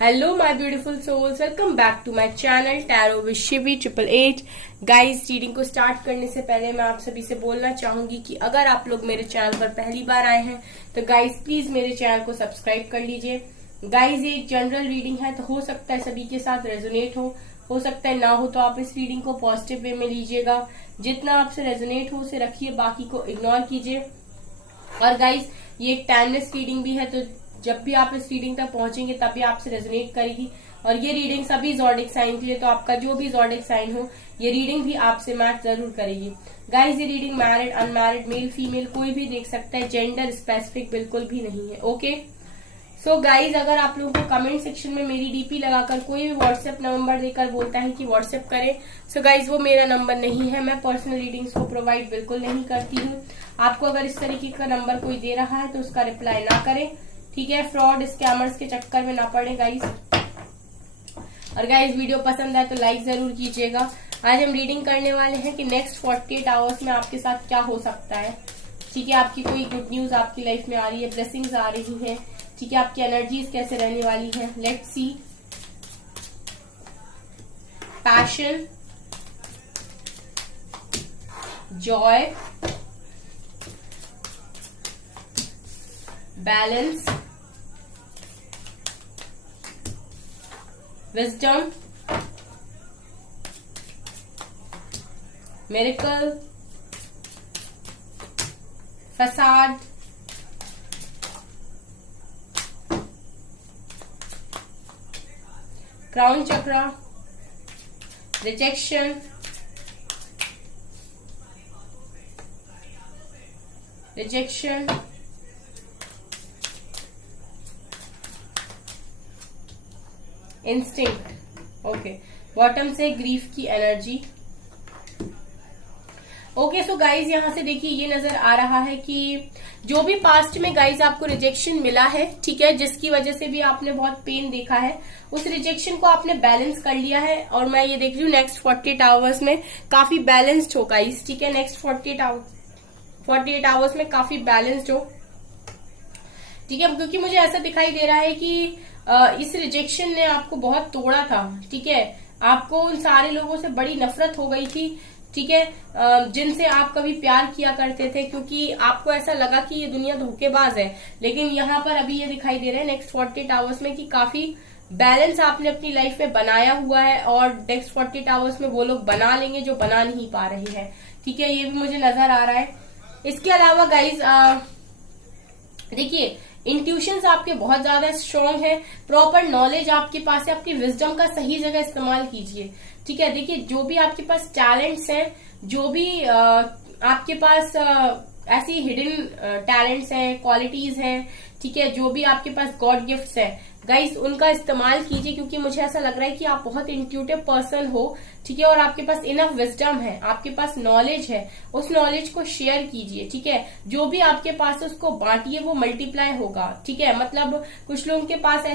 Hello my beautiful souls, welcome back to my channel tarot with Shivi 888। Guys, reading को start करने से पहले मैं आप सभी से बोलना चाहूंगी कि अगर आप लोग मेरे चैनल पर पहली बार आए हैं तो गाइस प्लीज मेरे चैनल को सब्सक्राइब कर लीजिए। गाइस, ये एक जनरल रीडिंग है तो हो सकता है सभी के साथ रेजोनेट हो सकता है ना हो, तो आप इस रीडिंग को पॉजिटिव वे में लीजिएगा। जितना आपसे रेजोनेट हो उसे रखिए, बाकी को इग्नोर कीजिए। और गाइस, ये एक टाइमलेस रीडिंग भी है, तो जब भी आप इस रीडिंग तक पहुंचेंगे तभी आपसे रेजोनेट करेगी। और ये रीडिंग सभी ज़ोडिक साइन के लिए, तो आपका जो भी ज़ोडिक साइन हो ये रीडिंग भी आपसे मैच जरूर करेगी। गाइस, ये reading married, unmarried, male female कोई भी देख सकता है, जेंडर स्पेसिफिक बिल्कुल भी नहीं है। ओके, सो गाइज, अगर आप लोगों को कमेंट सेक्शन में मेरी डीपी लगाकर कोई भी व्हाट्सएप नंबर देकर बोलता है कि व्हाट्सएप करें, सो गाइज वो मेरा नंबर नहीं है। मैं पर्सनल रीडिंग्स को प्रोवाइड बिल्कुल नहीं करती हूँ। आपको अगर इस तरीके का नंबर कोई दे रहा है तो उसका रिप्लाई ना करें, ठीक है। फ्रॉड स्कैमर्स के चक्कर में ना पड़े गाइज। और गाइज, वीडियो पसंद आए तो लाइक जरूर कीजिएगा। आज हम रीडिंग करने वाले हैं कि नेक्स्ट 48 आवर्स में आपके साथ क्या हो सकता है, ठीक है। आपकी कोई गुड न्यूज आपकी लाइफ में आ रही है, ब्लेसिंग्स आ रही है, ठीक है। आपकी एनर्जीज कैसे रहने वाली है, let's see. Passion, Joy, balance, wisdom, miracle, facade, crown chakra, rejection, instinct. Okay, bottom से ग्रीफ की एनर्जी। ओके, सो गाइज, यहाँ से देखिए ये नजर आ रहा है कि जो भी पास्ट में गाइज आपको रिजेक्शन मिला है, ठीक है, जिसकी वजह से भी आपने बहुत पेन देखा है, उस रिजेक्शन को आपने बैलेंस कर लिया है। और मैं ये देख रही हूँ नेक्स्ट 48 आवर्स में काफी बैलेंस्ड हो गाइज, ठीक है। नेक्स्ट 48 आवर्स में काफी बैलेंस्ड हो, ठीक है। क्योंकि मुझे ऐसा दिखाई दे रहा है कि इस रिजेक्शन ने आपको बहुत तोड़ा था, ठीक है। आपको उन सारे लोगों से बड़ी नफरत हो गई थी, ठीक है, जिनसे आप कभी प्यार किया करते थे, क्योंकि आपको ऐसा लगा कि ये दुनिया धोखेबाज है। लेकिन यहाँ पर अभी ये दिखाई दे रहा है नेक्स्ट 48 आवर्स में कि काफी बैलेंस आपने अपनी लाइफ में बनाया हुआ है, और नेक्स्ट 48 आवर्स में वो लोग बना लेंगे जो बना नहीं पा रहे हैं, ठीक है। ये भी मुझे नजर आ रहा है। इसके अलावा गाइज देखिए, इंट्यूशंस आपके बहुत ज्यादा स्ट्रांग है, प्रॉपर नॉलेज आपके पास है, आपकी विजडम का सही जगह इस्तेमाल कीजिए, ठीक है। देखिए, जो भी आपके पास टैलेंट्स हैं, जो भी आपके पास ऐसी हिडन टैलेंट्स हैं, क्वालिटीज हैं, ठीक है, जो भी आपके पास गॉड गिफ्ट्स हैं गाइस, उनका इस्तेमाल कीजिए। क्योंकि मुझे ऐसा लग रहा है कि आप बहुत इंट्यूटिव पर्सन हो, ठीक है, और आपके पास इनफ विजडम है, आपके पास नॉलेज है, उस नॉलेज को शेयर कीजिए, ठीक है। जो भी आपके पास है उसको बांटिए, वो मल्टीप्लाई होगा, ठीक है। मतलब कुछ लोगों के पास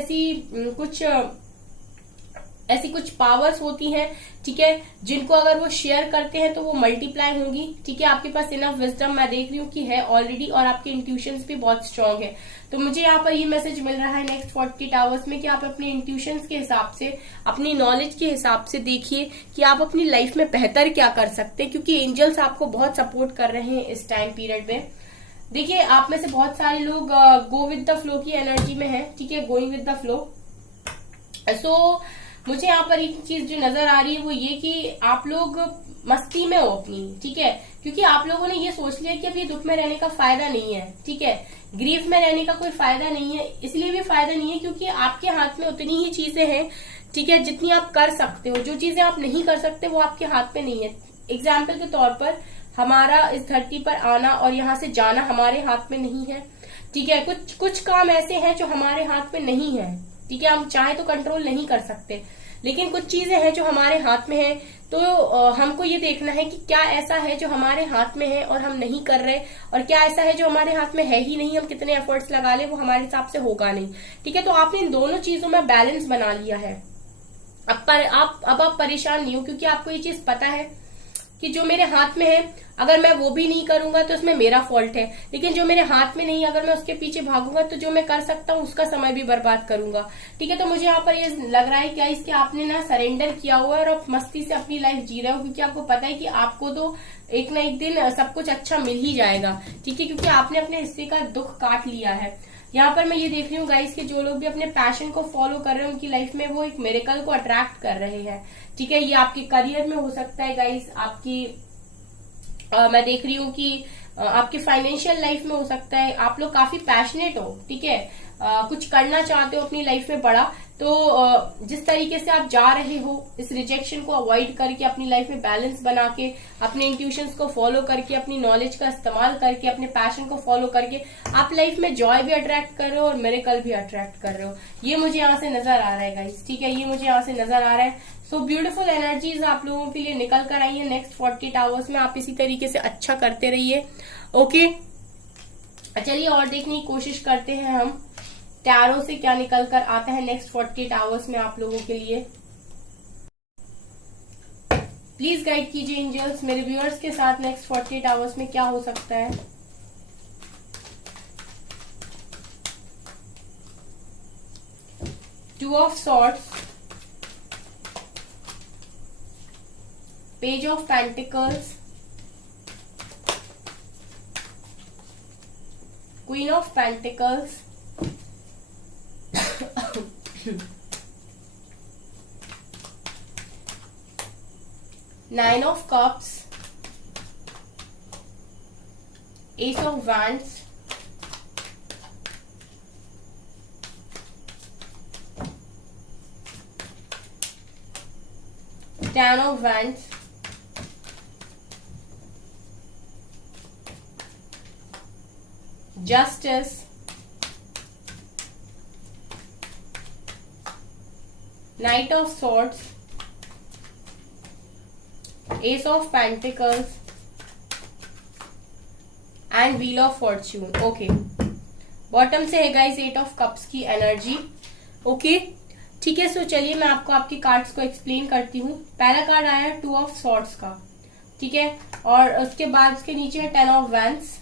ऐसी कुछ पावर्स होती हैं, ठीक है, जिनको अगर वो शेयर करते हैं तो वो मल्टीप्लाई होंगी, ठीक है। आपके पास इनफ विजडम मैं देख रही हूँ कि है ऑलरेडी, और आपके इंट्यूशंस भी बहुत स्ट्रांग है। तो मुझे यहाँ पर ये मैसेज मिल रहा है नेक्स्ट 48 आवर्स में कि आप अपने इंट्यूशंस के हिसाब से, अपनी नॉलेज के हिसाब से देखिए कि आप अपनी लाइफ में बेहतर क्या कर सकते हैं, क्योंकि एंजल्स आपको बहुत सपोर्ट कर रहे हैं इस टाइम पीरियड में। देखिए, आप में से बहुत सारे लोग गो विद द फ्लो की एनर्जी में है, ठीक है, गोइंग विद द फ्लो। सो मुझे यहाँ पर एक चीज जो नजर आ रही है वो ये कि आप लोग मस्ती में हो अपनी, ठीक है। क्योंकि आप लोगों ने ये सोच लिया कि अब ये दुख में रहने का फायदा नहीं है, ठीक है, ग्रीफ में रहने का कोई फायदा नहीं है। इसलिए भी फायदा नहीं है क्योंकि आपके हाथ में उतनी ही चीजें हैं, ठीक है, जितनी आप कर सकते हो। जो चीजें आप नहीं कर सकते वो आपके हाथ में नहीं है। एग्जाम्पल के तौर पर, हमारा इस धरती पर आना और यहाँ से जाना हमारे हाथ में नहीं है, ठीक है। कुछ काम ऐसे हैं जो हमारे हाथ में नहीं है, ठीक है। हम चाहे तो कंट्रोल नहीं कर सकते, लेकिन कुछ चीजें हैं जो हमारे हाथ में है। तो हमको ये देखना है कि क्या ऐसा है जो हमारे हाथ में है और हम नहीं कर रहे, और क्या ऐसा है जो हमारे हाथ में है ही नहीं, हम कितने एफर्ट्स लगा ले वो हमारे हिसाब से होगा नहीं, ठीक है। तो आपने इन दोनों चीजों में बैलेंस बना लिया है। अब आप परेशान नहीं हो, क्योंकि आपको ये चीज पता है कि जो मेरे हाथ में है अगर मैं वो भी नहीं करूंगा तो उसमें मेरा फॉल्ट है, लेकिन जो मेरे हाथ में नहीं अगर मैं उसके पीछे भागूंगा तो जो मैं कर सकता हूँ उसका समय भी बर्बाद करूंगा। ठीक है, तो मुझे यहाँ पर ये लग रहा है क्या इसके आपने ना सरेंडर किया हुआ है और आप मस्ती से अपनी लाइफ जी रहे हो, क्योंकि आपको पता है कि आपको तो एक ना एक दिन सब कुछ अच्छा मिल ही जाएगा। ठीक है, क्योंकि आपने अपने हिस्से का दुख काट लिया है। यहाँ पर मैं ये देख रही हूँ गाइस कि जो लोग भी अपने पैशन को फॉलो कर रहे हैं उनकी लाइफ में वो एक मिरेकल को अट्रैक्ट कर रहे हैं। ठीक है, ये आपके करियर में हो सकता है गाइस, आपकी मैं देख रही हूँ कि आपकी फाइनेंशियल लाइफ में हो सकता है। आप लोग काफी पैशनेट हो, ठीक है, कुछ करना चाहते हो अपनी लाइफ में बड़ा, तो जिस तरीके से आप जा रहे हो इस रिजेक्शन को अवॉइड करके अपनी लाइफ में बैलेंस बना के, अपने इंट्यूशंस को फॉलो करके, अपनी नॉलेज का इस्तेमाल करके, अपने पैशन को फॉलो करके आप लाइफ में जॉय भी अट्रैक्ट कर रहे हो और मिरेकल भी अट्रैक्ट कर रहे हो। ये मुझे यहाँ से नजर आ रहा है गाइस। ठीक है, ये मुझे यहाँ से नजर आ रहा है। सो ब्यूटीफुल एनर्जीज आप लोगों के लिए निकल कर आई है नेक्स्ट 48 आवर्स में। आप इसी तरीके से अच्छा करते रहिए। ओके, चलिए और देखने की कोशिश करते हैं हम टैरो से क्या निकल कर आता है नेक्स्ट 48 आवर्स में आप लोगों के लिए। प्लीज गाइड कीजिए एंजल्स, मेरे व्यूअर्स के साथ नेक्स्ट 48 आवर्स में क्या हो सकता है। Two of swords, page of pentacles, queen of pentacles, nine of cups, S of wands, ten of wands, justice, Knight of Swords, Ace of Pentacles and Wheel of Fortune. Okay, bottom से है guys 8 of cups की energy. Okay, ठीक है, सो चलिए मैं आपको आपकी cards को एक्सप्लेन करती हूँ। पहला कार्ड आया है 2 ऑफ सॉर्ड्स का, ठीक है, और उसके बाद उसके नीचे है 10 ऑफ वैंड्स।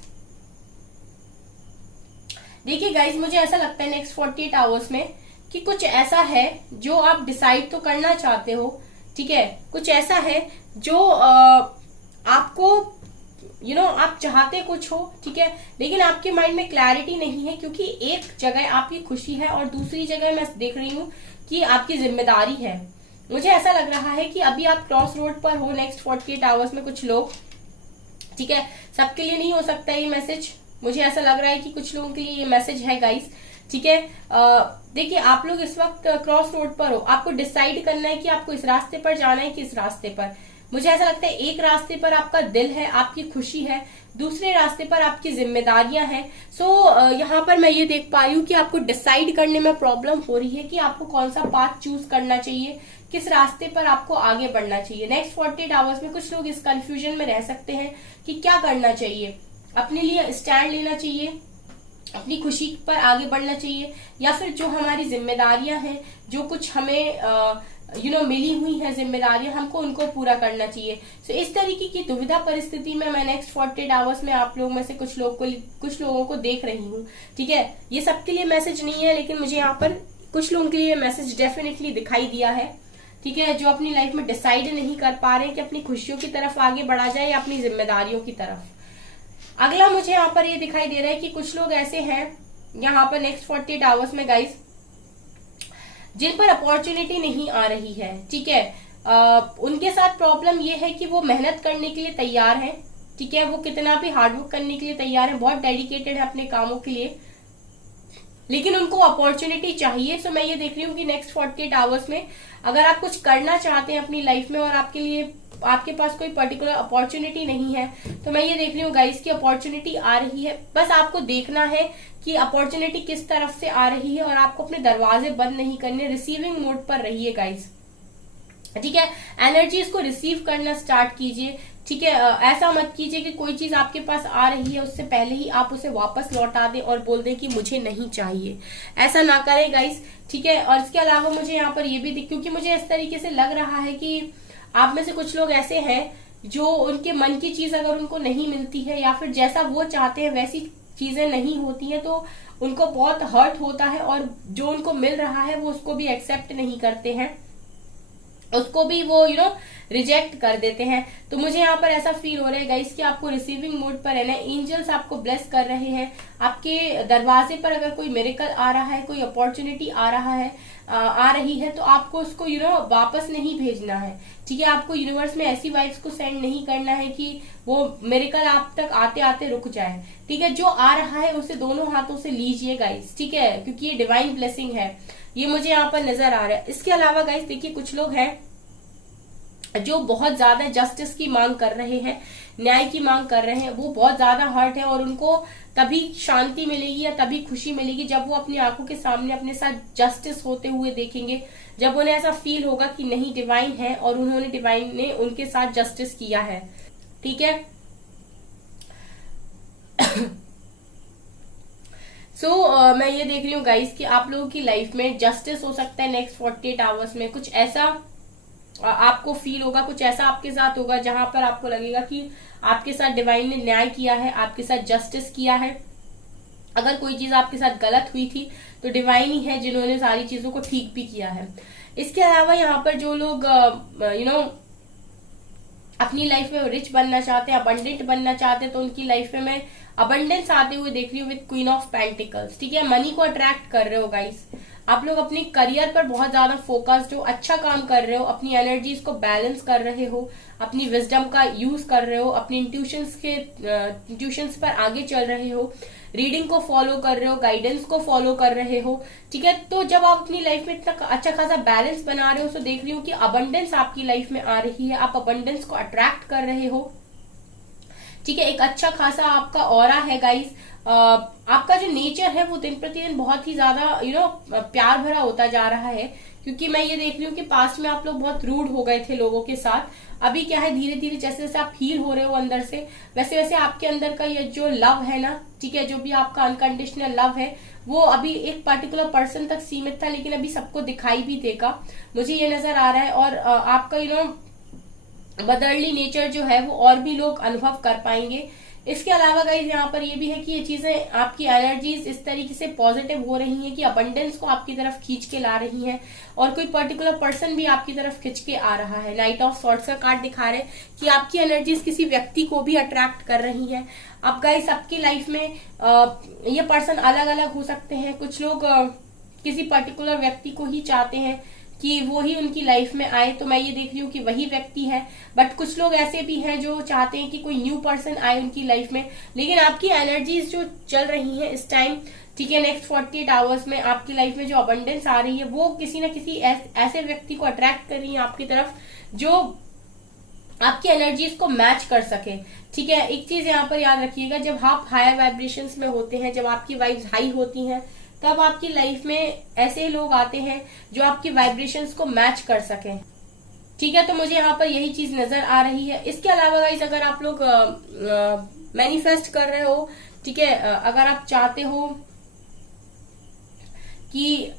देखिए गाइस, मुझे ऐसा लगता है नेक्स्ट 48 आवर्स में कि कुछ ऐसा है जो आप डिसाइड तो करना चाहते हो, ठीक है, कुछ ऐसा है जो आपको आप चाहते कुछ हो, ठीक है, लेकिन आपके माइंड में क्लैरिटी नहीं है, क्योंकि एक जगह आपकी खुशी है और दूसरी जगह मैं देख रही हूँ कि आपकी जिम्मेदारी है। मुझे ऐसा लग रहा है कि अभी आप क्रॉस रोड पर हो नेक्स्ट 48 आवर्स में कुछ लोग, ठीक है, सबके लिए नहीं हो सकता ये मैसेज। मुझे ऐसा लग रहा है कि कुछ लोगों के लिए ये मैसेज है गाइस, ठीक है। देखिए, आप लोग इस वक्त क्रॉस रोड पर हो, आपको डिसाइड करना है कि आपको इस रास्ते पर जाना है कि इस रास्ते पर। मुझे ऐसा लगता है एक रास्ते पर आपका दिल है, आपकी खुशी है, दूसरे रास्ते पर आपकी जिम्मेदारियां हैं। सो यहाँ पर मैं ये देख पा रही हूँ कि आपको डिसाइड करने में प्रॉब्लम हो रही है कि आपको कौन सा पाथ चूज करना चाहिए, किस रास्ते पर आपको आगे बढ़ना चाहिए। नेक्स्ट 48 आवर्स में कुछ लोग इस कंफ्यूजन में रह सकते हैं कि क्या करना चाहिए, अपने लिए स्टैंड लेना चाहिए, अपनी खुशी पर आगे बढ़ना चाहिए, या फिर जो हमारी जिम्मेदारियां हैं, जो कुछ हमें मिली हुई है जिम्मेदारियां, हमको उनको पूरा करना चाहिए। सो इस तरीके की दुविधा परिस्थिति में मैं नेक्स्ट 48 आवर्स में आप लोगों में से कुछ लोगों को देख रही हूँ, ठीक है। ये सबके लिए मैसेज नहीं है, लेकिन मुझे यहाँ पर कुछ लोगों के लिए मैसेज डेफिनेटली दिखाई दिया है, ठीक है, जो अपनी लाइफ में डिसाइड नहीं कर पा रहे हैं कि अपनी खुशियों की तरफ आगे बढ़ा जाए या अपनी जिम्मेदारियों की तरफ। अगला मुझे यहाँ पर ये दिखाई दे रहा है कि कुछ लोग ऐसे हैं यहाँ पर नेक्स्ट 48 आवर्स में गाइस, जिन पर अपॉर्चुनिटी नहीं आ रही है, ठीक है। उनके साथ प्रॉब्लम ये है कि वो मेहनत करने के लिए तैयार हैं, ठीक है, वो कितना भी हार्डवर्क करने के लिए तैयार है, बहुत डेडिकेटेड है अपने कामों के लिए, लेकिन उनको अपॉर्चुनिटी चाहिए। सो मैं ये देख रही हूँ कि नेक्स्ट 48 आवर्स में अगर आप कुछ करना चाहते हैं अपनी लाइफ में और आपके पास कोई पर्टिकुलर अपॉर्चुनिटी नहीं है, तो मैं ये देख रही हूँ गाइस की अपॉर्चुनिटी आ रही है। बस आपको देखना है कि अपॉर्चुनिटी किस तरफ से आ रही है और आपको अपने दरवाजे बंद नहीं करने, रिसीविंग मोड पर रहिए गाइस, ठीक है। एनर्जीज को रिसीव करना स्टार्ट कीजिए, ठीक है। ऐसा मत कीजिए कि कोई चीज आपके पास आ रही है उससे पहले ही आप उसे वापस लौटा दें और बोल दें कि मुझे नहीं चाहिए। ऐसा ना करें गाइस, ठीक है। और इसके अलावा मुझे यहाँ पर ये भी क्योंकि मुझे इस तरीके से लग रहा है कि आप में से कुछ लोग ऐसे हैं जो उनके मन की चीज अगर उनको नहीं मिलती है या फिर जैसा वो चाहते हैं वैसी चीजें नहीं होती हैं तो उनको बहुत हर्ट होता है, और जो उनको मिल रहा है वो उसको भी एक्सेप्ट नहीं करते हैं, उसको भी वो रिजेक्ट कर देते हैं। तो मुझे यहाँ पर ऐसा फील हो रहा है गाइस कि आपको रिसीविंग मोड पर रहना है। एंजल्स आपको ब्लेस कर रहे हैं, आपके दरवाजे पर अगर कोई मिरेकल आ रहा है, कोई अपॉर्चुनिटी आ रहा है आ रही है, तो आपको उसको वापस नहीं भेजना है। ठीक है, आपको यूनिवर्स में ऐसी वाइब्स को सेंड नहीं करना है कि वो मिरेकल आप तक आते आते रुक जाए। ठीक है, जो आ रहा है उसे दोनों हाथों से लीजिए गाइस, ठीक है, क्योंकि ये डिवाइन ब्लेसिंग है, ये मुझे यहाँ पर नजर आ रहा है। इसके अलावा गाइस देखिए, कुछ लोग हैं जो बहुत ज्यादा जस्टिस की मांग कर रहे हैं, न्याय की मांग कर रहे हैं, वो बहुत ज्यादा हर्ट है, और उनको तभी शांति मिलेगी या तभी खुशी मिलेगी जब वो अपनी आंखों के सामने अपने साथ जस्टिस होते हुए देखेंगे, जब उन्हें ऐसा फील होगा कि नहीं डिवाइन है और उन्होंने डिवाइन ने उनके साथ जस्टिस किया है। ठीक है, मैं ये देख रही हूँ गाइस कि आप लोगों की लाइफ में जस्टिस हो सकता है नेक्स्ट 48 आवर्स में। कुछ ऐसा आपको फील होगा, कुछ ऐसा आपके साथ होगा जहां पर आपको लगेगा कि आपके साथ डिवाइन ने न्याय किया है, आपके साथ जस्टिस किया है। अगर कोई चीज आपके साथ गलत हुई थी तो डिवाइन ही है जिन्होंने सारी चीजों को ठीक भी किया है। इसके अलावा यहाँ पर जो लोग अपनी लाइफ में रिच बनना चाहते हैं, अबंडेंट बनना चाहते हैं, तो उनकी लाइफ में मैं अबंडेंस आते हुए देख रही हूँ विद क्वीन ऑफ पेंटिकल्स। ठीक है, मनी को अट्रैक्ट कर रहे हो गाइस, आप लोग अपनी करियर पर बहुत ज्यादा फोकस्ड हो, अच्छा काम कर रहे हो, अपनी एनर्जीज को बैलेंस कर रहे हो, अपनी विजडम का यूज कर रहे हो, अपनी इंट्यूशंस पर आगे चल रहे हो, रीडिंग को फॉलो कर रहे हो, गाइडेंस को फॉलो कर रहे हो। ठीक है, तो जब आप अपनी लाइफ में इतना अच्छा खासा बैलेंस बना रहे हो तो देख रही हूँ कि अबंडेंस आपकी लाइफ में आ रही है, आप अबंडेंस को अट्रैक्ट कर रहे हो। ठीक है, एक अच्छा खासा आपका ऑरा है गाइस। आपका जो नेचर है वो दिन प्रतिदिन बहुत ही ज्यादा प्यार भरा होता जा रहा है, क्योंकि मैं ये देख रही हूँ कि पास्ट में आप लोग बहुत रूड हो गए थे लोगों के साथ। अभी क्या है, धीरे धीरे जैसे जैसे आप हील हो रहे हो अंदर से, वैसे वैसे आपके अंदर का ये जो लव है ना, ठीक है, जो भी आपका अनकंडीशनल लव है वो अभी एक पर्टिकुलर पर्सन तक सीमित था, लेकिन अभी सबको दिखाई भी देगा, मुझे ये नजर आ रहा है। और आपका मदरली नेचर जो है वो और भी लोग अनुभव कर पाएंगे। इसके अलावा गाइस यहाँ पर ये भी है कि ये चीजें आपकी एनर्जीज इस तरीके से पॉजिटिव हो रही हैं कि अबंडेंस को आपकी तरफ खींच के ला रही हैं, और कोई पर्टिकुलर पर्सन भी आपकी तरफ खींच के आ रहा है। नाइट ऑफ सॉर्ड्स का कार्ड दिखा रहे कि आपकी एनर्जीज किसी व्यक्ति को भी अट्रैक्ट कर रही है। अब गाइस आपकी लाइफ में ये पर्सन अलग अलग हो सकते हैं, कुछ लोग किसी पर्टिकुलर व्यक्ति को ही चाहते हैं कि वो ही उनकी लाइफ में आए, तो मैं ये देख रही हूँ कि वही व्यक्ति है। बट कुछ लोग ऐसे भी हैं जो चाहते हैं कि कोई न्यू पर्सन आए उनकी लाइफ में, लेकिन आपकी एनर्जीज जो चल रही हैं इस टाइम, ठीक है, नेक्स्ट 48 आवर्स में आपकी लाइफ में जो अबंडेंस आ रही है वो किसी न किसी ऐसे व्यक्ति को अट्रैक्ट कर रही है आपकी तरफ जो आपकी एनर्जीज को मैच कर सके। ठीक है, एक चीज यहाँ पर याद रखिएगा, जब आप हायर वाइब्रेशंस में होते हैं, जब आपकी वाइब्स हाई होती हैं, तब आपकी लाइफ में ऐसे लोग आते हैं जो आपकी वाइब्रेशंस को मैच कर सकें। ठीक है, तो मुझे यहाँ पर यही चीज नजर आ रही है। इसके अलावा गाइस अगर आप लोग मैनिफेस्ट कर रहे हो, ठीक है, अगर आप चाहते हो कि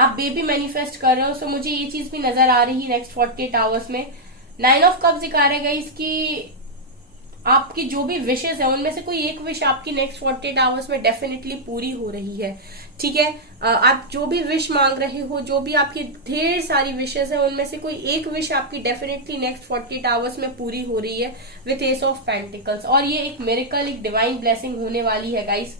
आप बेबी मैनिफेस्ट कर रहे हो, तो मुझे ये चीज भी नजर आ रही है नेक्स्ट 48 आवर्स में। 9 ऑफ कप्स दिखा रहे गाइस कि आपकी जो भी विशेष है उनमें से कोई एक विश आपकी नेक्स्ट 48 आवर्स में डेफिनेटली पूरी हो रही है। ठीक है, आप जो भी विश मांग रहे हो, जो भी आपकी ढेर सारी विशेष है, उनमें से कोई एक विश आपकी डेफिनेटली नेक्स्ट 48 आवर्स में पूरी हो रही है विथ एस ऑफ पेंटिकल्स। और ये एक मिरेकल, एक डिवाइन ब्लेसिंग होने वाली है गाइस,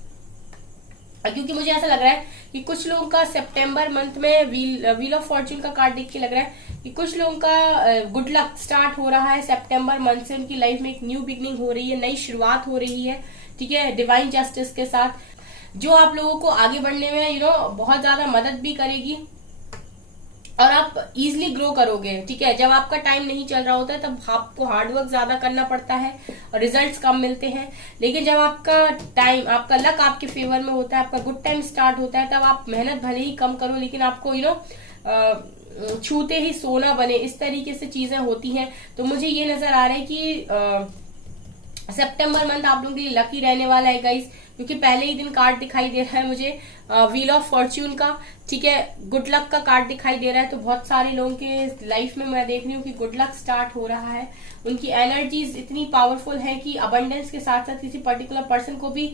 क्योंकि मुझे ऐसा लग रहा है कि कुछ लोगों का सितंबर मंथ में व्हील ऑफ फॉर्च्यून का कार्ड देख के लग रहा है कि कुछ लोगों का गुड लक स्टार्ट हो रहा है सितंबर मंथ से, उनकी लाइफ में एक न्यू बिगनिंग हो रही है, नई शुरुआत हो रही है। ठीक है, डिवाइन जस्टिस के साथ, जो आप लोगों को आगे बढ़ने में बहुत ज्यादा मदद भी करेगी और आप इजिली ग्रो करोगे। ठीक है, जब आपका टाइम नहीं चल रहा होता है तब आपको हार्डवर्क ज्यादा करना पड़ता है और रिजल्ट्स कम मिलते हैं, लेकिन जब आपका टाइम, आपका लक आपके फेवर में होता है, आपका गुड टाइम स्टार्ट होता है, तब आप मेहनत भले ही कम करो लेकिन आपको छूते ही सोना बने, इस तरीके से चीजें होती हैं। तो मुझे ये नजर आ रहा है कि सितंबर मंथ आप लोगों के लिए लकी रहने वाला है गाइस, क्योंकि पहले ही दिन कार्ड दिखाई दे रहा है मुझे व्हील ऑफ फॉर्च्यून का, ठीक है, गुड लक का कार्ड दिखाई दे रहा है। तो बहुत सारे लोगों के लाइफ में मैं देख रही हूँ कि गुड लक स्टार्ट हो रहा है। उनकी एनर्जीज इतनी पावरफुल है कि अबंडेंस के साथ साथ किसी पर्टिकुलर पर्सन को भी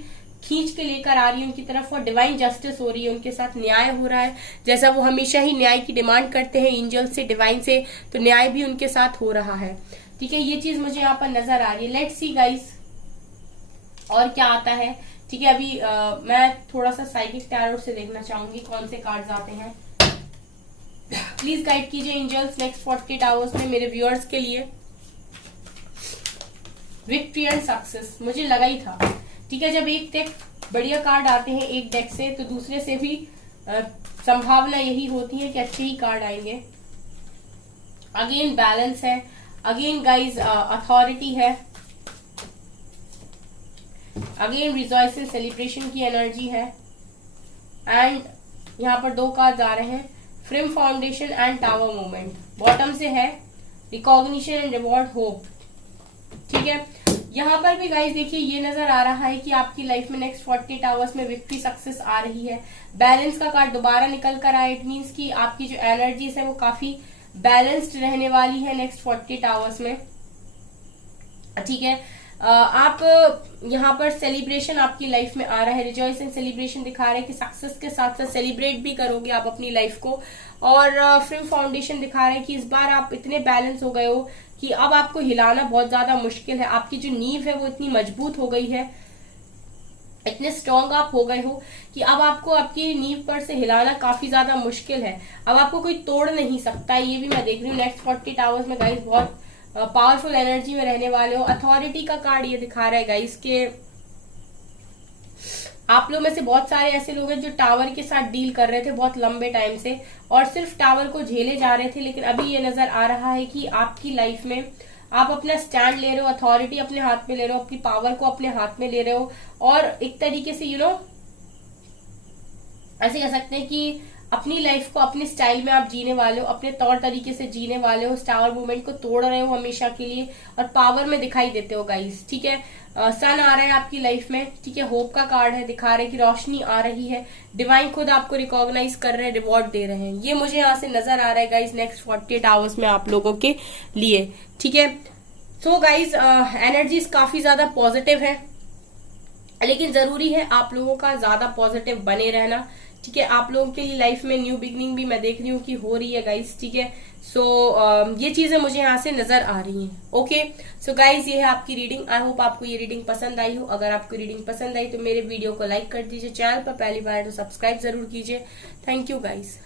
खींच के लेकर आ रही है उनकी तरफ, और डिवाइन जस्टिस हो रही है, उनके साथ न्याय हो रहा है। जैसा वो हमेशा ही न्याय की डिमांड करते हैं एंजल से, डिवाइन से, तो न्याय भी उनके साथ हो रहा है, ठीक है। ये चीज मुझे यहाँ पर नजर आ रही है। लेट्स सी गाइस और क्या आता है, ठीक है। अभी मैं थोड़ा सा साइकिक टैरो से देखना चाहूंगी कौन से कार्ड्स आते हैं। प्लीज गाइड कीजिए एंजल्स नेक्स्ट 48 आवर्स में मेरे व्यूअर्स के लिए। विक्ट्री एंड सक्सेस, मुझे लगा ही था, ठीक है। जब एक डेक बढ़िया कार्ड आते हैं एक डेक से, तो दूसरे से भी संभावना यही होती है कि अच्छे ही कार्ड आएंगे। अगेन बैलेंस है, अगेन गाइज अथॉरिटी है, अगेन रिजॉइस एंड सेलिब्रेशन की एनर्जी है, एंड यहाँ पर 2 कार्ड आ रहे हैं, frame foundation and tower movement. Bottom से है रिकॉग्निशन एंड रिवॉर्ड होप, ठीक है। यहाँ पर भी गाइस देखिए ये नजर आ रहा है कि आपकी लाइफ में नेक्स्ट 48 आवर्स में विक्ट्री सक्सेस आ रही है। बैलेंस का कार्ड दोबारा निकल कर आया, इट मीन्स कि आपकी जो एनर्जीज है वो काफी बैलेंस्ड रहने वाली है नेक्स्ट 48 आवर्स में, ठीक है। आप यहाँ पर सेलिब्रेशन आपकी लाइफ में आ रहा है, रिजॉइस एंड सेलिब्रेशन दिखा रहा है कि सक्सेस के साथ साथ सेलिब्रेट भी करोगे आप अपनी लाइफ को। और फ्रेम फाउंडेशन दिखा रहा है कि इस बार आप इतने बैलेंस हो गए हो कि अब आपको हिलाना बहुत ज्यादा मुश्किल है। आपकी जो नींव है वो इतनी मजबूत हो गई है, इतने स्ट्रॉन्ग आप हो गए हो कि अब आपको आपकी नींव पर से हिलाना काफी ज्यादा मुश्किल है। अब आपको कोई तोड़ नहीं सकता, ये भी मैं देख रही हूँ नेक्स्ट 48 आवर्स में गाइस। बहुत पावरफुल एनर्जी में रहने वाले हो। अथॉरिटी का कार्ड ये दिखा रहा है गाइस के आप लोग में से बहुत सारे ऐसे लोग हैं जो टावर के साथ डील कर रहे थे बहुत लंबे टाइम से और सिर्फ टावर को झेले जा रहे थे, लेकिन अभी ये नजर आ रहा है कि आपकी लाइफ में आप अपना स्टैंड ले रहे हो, अथॉरिटी अपने हाथ में ले रहे हो, अपनी पावर को अपने हाथ में ले रहे हो, और एक तरीके से ऐसे कह सकते हैं कि अपनी लाइफ को अपने स्टाइल में आप जीने वाले हो, अपने तौर तरीके से जीने वाले हो, स्टार मूवमेंट को तोड़ रहे हो हमेशा के लिए और पावर में दिखाई देते हो गाइस, ठीक है। सन आ रहा है आपकी लाइफ में, ठीक है। होप का कार्ड है, दिखा रहे हैं कि रोशनी आ रही है, डिवाइन खुद आपको रिकॉग्नाइज कर रहे हैं, रिवॉर्ड दे रहे हैं। ये मुझे यहाँ से नजर आ रहा है गाइस नेक्स्ट 48 आवर्स में आप लोगों के लिए, ठीक है। सो गाइस एनर्जीज काफी ज्यादा पॉजिटिव है, लेकिन जरूरी है आप लोगों का ज्यादा पॉजिटिव बने रहना, ठीक है। आप लोगों के लिए लाइफ में न्यू बिगनिंग भी मैं देख रही हूँ कि हो रही है गाइस, ठीक है। सो ये चीजें मुझे यहाँ से नजर आ रही हैं, ओके। सो गाइस ये है आपकी रीडिंग। आई होप आपको ये रीडिंग पसंद आई हो। अगर आपको रीडिंग पसंद आई तो मेरे वीडियो को लाइक कर दीजिए, चैनल पर पहली बार तो सब्सक्राइब जरूर कीजिए। Thank you guys.